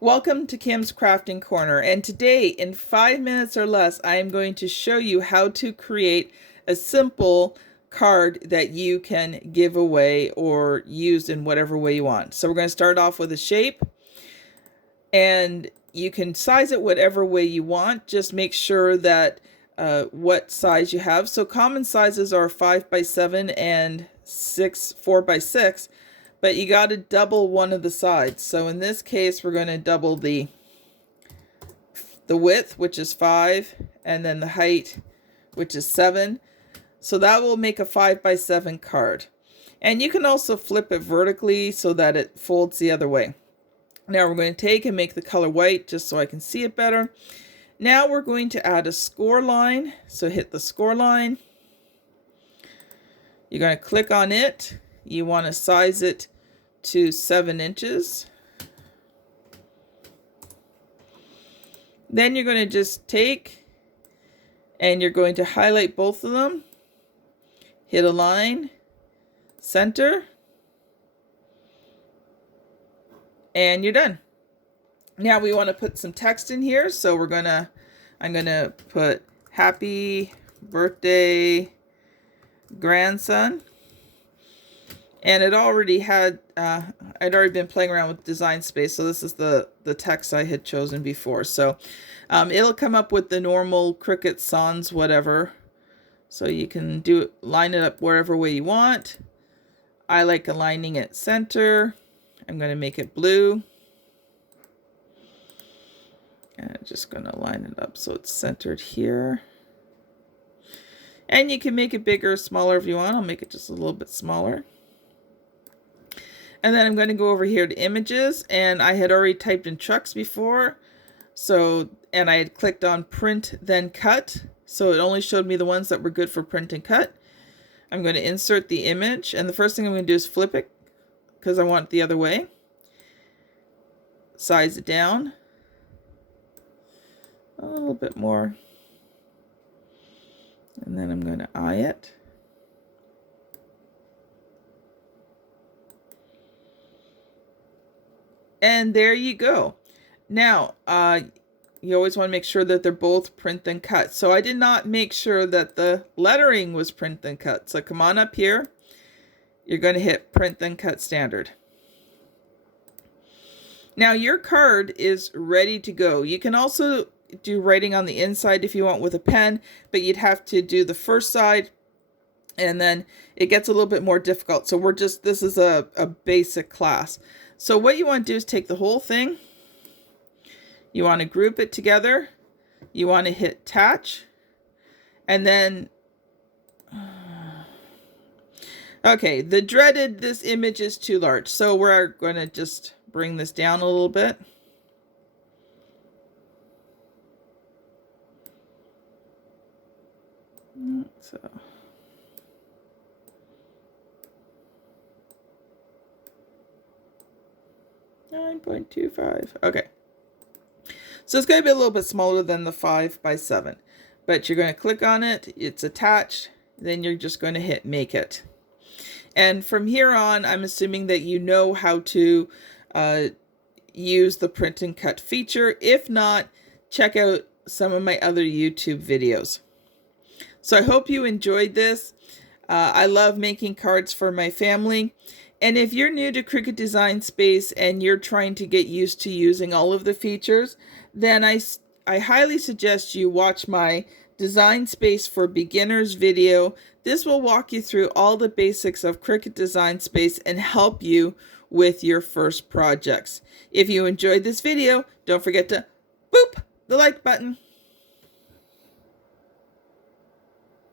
Welcome to Kim's Crafting Corner, and today in 5 minutes or less I am going to show you how to create a simple card that you can give away or use in whatever way you want. So we're going to start off with a shape, and you can size it whatever way you want. Just make sure that what size you have. So common sizes are 5 by 7 and 4 by 6. But you got to double one of the sides. So in this case, we're going to double the width, which is 5, and then the height, which is 7. So that will make a 5 by 7 card. And you can also flip it vertically so that it folds the other way. Now we're going to take and make the color white just so I can see it better. Now we're going to add a score line. So hit the score line. You're going to click on it. You want to size it to 7 inches. Then you're going to just take and you're going to highlight both of them, hit a line, center, and you're done. Now we want to put some text in here, so I'm gonna put happy birthday grandson. And it already had, I'd already been playing around with Design Space, so this is the text I had chosen before. So it'll come up with the normal Cricut sans whatever. So you can line it up wherever way you want. I like aligning it center. I'm going to make it blue. And I'm just going to line it up so it's centered here. And you can make it bigger or smaller if you want. I'll make it just a little bit smaller. And then I'm going to go over here to images, and I had already typed in trucks before. And I had clicked on print then cut. So it only showed me the ones that were good for print and cut. I'm going to insert the image, and the first thing I'm going to do is flip it because I want it the other way. Size it down a little bit more. And then I'm going to eye it. And there you go. Now, you always want to make sure that they're both print then cut. So I did not make sure that the lettering was print then cut. So come on up here. You're going to hit print then cut standard. Now your card is ready to go. You can also do writing on the inside if you want with a pen, but you'd have to do the first side, and then it gets a little bit more difficult. So this is a basic class. So what you want to do is take the whole thing. You want to group it together. You want to hit attach. And then, okay, the dreaded, this image is too large. So we're going to just bring this down a little bit. So 9.25. Okay. So it's going to be a little bit smaller than the 5 by 7. But you're going to click on it. It's attached. Then you're just going to hit make it. And from here on, I'm assuming that you know how to use the print and cut feature. If not, check out some of my other YouTube videos. So I hope you enjoyed this. I love making cards for my family. And if you're new to Cricut Design Space and you're trying to get used to using all of the features, then I highly suggest you watch my Design Space for Beginners video. This will walk you through all the basics of Cricut Design Space and help you with your first projects. If you enjoyed this video, don't forget to boop the like button.